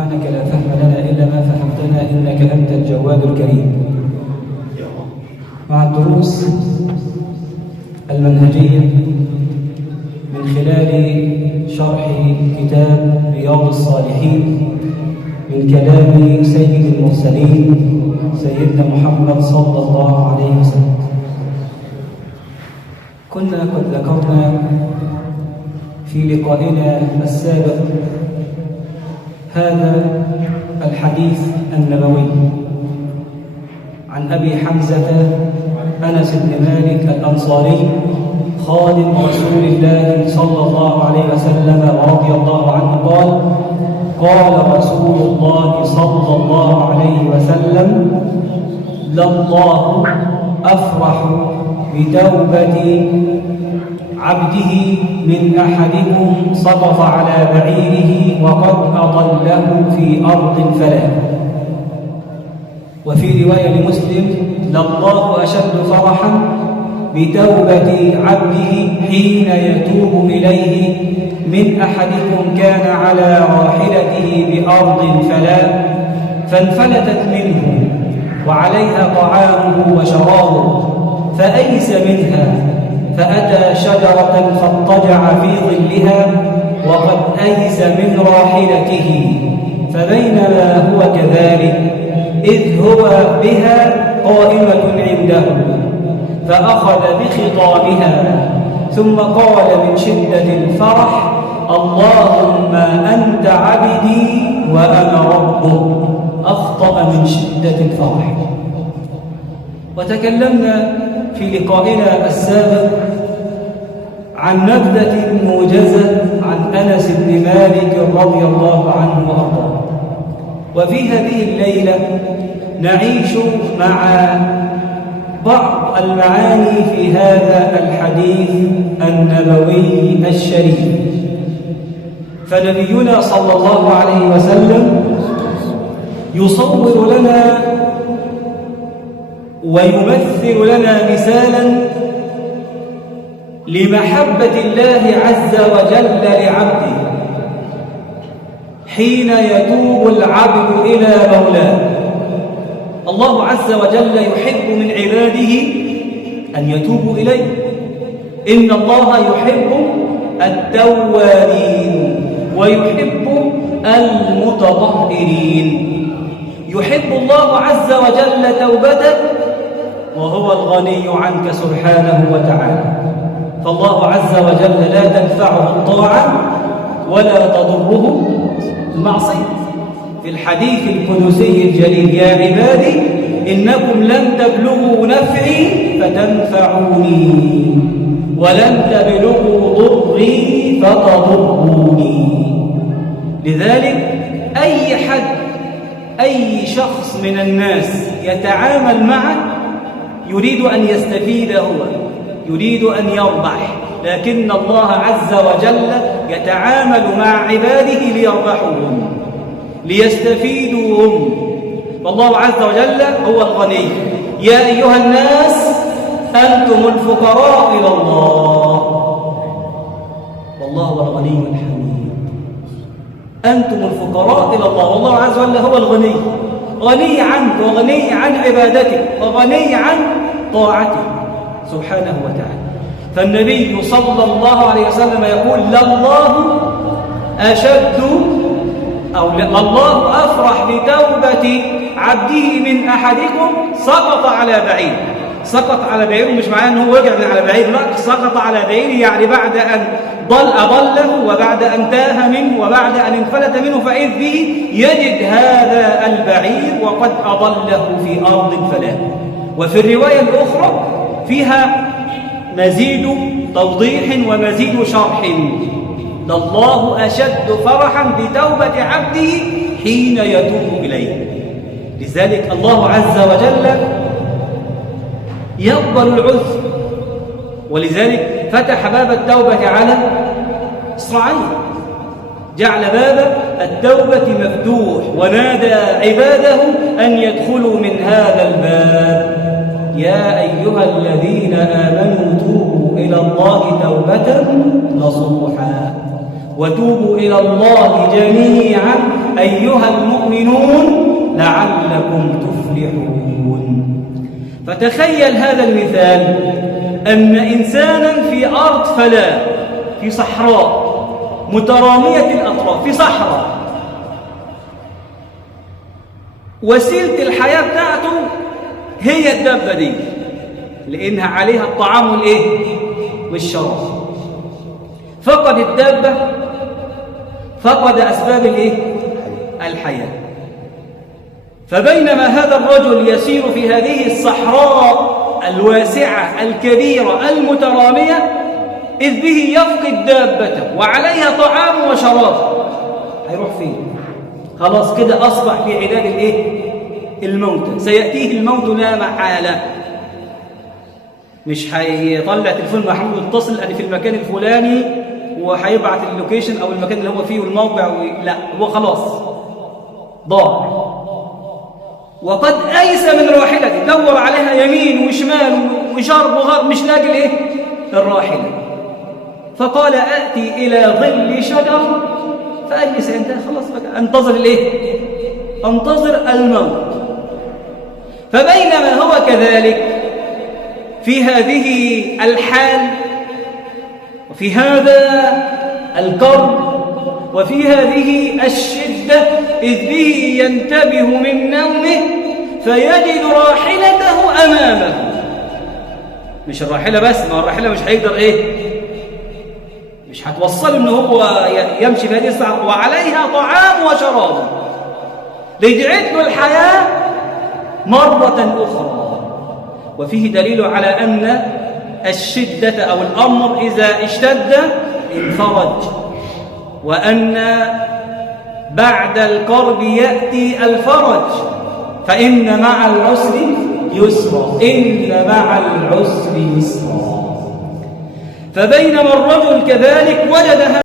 سبحانك لا فهم لنا إلا ما فهمتنا إنك أنت الجواد الكريم. مع الدروس المنهجية من خلال شرح كتاب رياض الصالحين من كلام سيد المرسلين سيدنا محمد صلى الله عليه وسلم. كنا قد ذكرنا في لقائنا السابق هذا الحديث النبوي عن أبي حمزة أنس بن مالك الأنصاري خادم رسول الله صلى الله عليه وسلم ورضي الله عنه قال رسول الله صلى الله عليه وسلم: لله أفرح بتوبة عبده من أحدكم سقط على بعيره وقد أضله في أرض فلا. وفي رواية لمسلم: لله أشد فرحا بتوبة عبده حين يتوب إليه من أحدكم كان على راحلته بأرض فلا فانفلتت منه وعليها طعامه وشرابه فأيس منها فأتى شجرة فاضطجع في ظلها وقد أيس من راحلته فبينما هو كذلك إذ هو بها قائمة عنده فأخذ بخطامها ثم قال من شدة الفرح: اللهم أنت عبدي وأنا ربك. أخطأ من شدة الفرح. وتكلمنا في لقائنا السابق عن نبذة موجزة عن أنس بن مالك رضي الله عنه وأرضاه. وفي هذه الليلة نعيش مع بعض المعاني في هذا الحديث النبوي الشريف. فنبينا صلى الله عليه وسلم يصور لنا ويمثل لنا مثالا لمحبة الله عز وجل لعبده حين يتوب العبد إلى مولاه. الله عز وجل يحب من عباده أن يتوبوا إليه. إن الله يحب التوابين ويحب المتطهرين. يحب الله عز وجل توبتك وهو الغني عنك سبحانه وتعالى. فالله عز وجل لا تنفعه الطاعة ولا تضره المعصية. في الحديث القدسي الجليل: يا عبادي إنكم لن تبلغوا نفعي فتنفعوني ولن تبلغوا ضري فتضروني. لذلك أي شخص من الناس يتعامل معك يريد أن يستفيد هو، يريد أن يربح، لكن الله عز وجل يتعامل مع عباده ليربحوهم ليستفيدوا هم. والله عز وجل هو الغني. يا أيها الناس أنتم الفقراء إلى الله والله هو الغني الحميد. أنتم الفقراء إلى الله والله عز وجل هو الغني، غني عنك وغني عن عبادتك وغني عن طاعته سبحانه وتعالى. فالنبي صلى الله عليه وسلم يقول: لله أشد أو لله أفرح بتوبة عبده من أحدكم سقط على بعير. سقط على بعير مش معناه أنه وقع من على بعير، لا، سقط على بعير يعني بعد أن أضله وبعد أن تاه منه وبعد أن انفلت منه فإذ به يجد هذا البعير وقد أضله في أرض فلا. وفي الرواية الأخرى فيها مزيد توضيح ومزيد شرح: لله أشد فرحا بتوبة عبده حين يتوب إليه. لذلك الله عز وجل يقبل العذر، ولذلك فتح باب التوبة على إسرائيل، جعل باب التوبة مفتوح ونادى عباده أن يدخلوا من هذا الباب: يا أيها الذين آمنوا توبوا إلى الله توبة نصوحا وتوبوا إلى الله جميعا أيها المؤمنون لعلكم تفلحون. فتخيل هذا المثال، أن إنسانا في أرض فلاة، في صحراء مترامية الأطراف، في صحراء، وسيلة الحياة بتاعته هي الدابة دي، لأنها عليها الطعام والشراب. فقد الدابة، فقد أسباب الحياة. فبينما هذا الرجل يسير في هذه الصحراء الواسعة الكبيرة المترامية، إذ به يفقد دابته وعليها طعام وشراب، هيروح فين؟ خلاص كده أصبح في عداد الموتى، سيأتيه الموت لا محالة. مش هيطلع تليفون محمود يتصل أنا في المكان الفلاني وهيبعت اللوكيشن أو المكان اللي هو فيه والموقع لا، هو خلاص ضاع. وقد أيس من راحلته، دور عليها يمين وشمال وشرب وغرب، مش لاقي الراحلة. فقال آتي إلى ظل شجر فأجلس عندها، خلاص بقى انتظر انتظر الموت. فبينما هو كذلك في هذه الحال وفي هذا الكرب وفي هذه الشدة، إذ به ينتبه من نومه فيجد راحلته أمامه. مش الراحلة بس، ما الراحلة مش هيقدر مش هتوصل إنه هو يمشي في هذه الصحراء، وعليها طعام وشراب، رجعت له الحياة مرة أخرى. وفيه دليل على أن الشدة أو الأمر إذا اشتد انفرج، وأن بعد الكرب يأتي الفرج، فإن مع العسر يسرا، إن مع العسر يسرا. فبينما الرجل كذلك وجد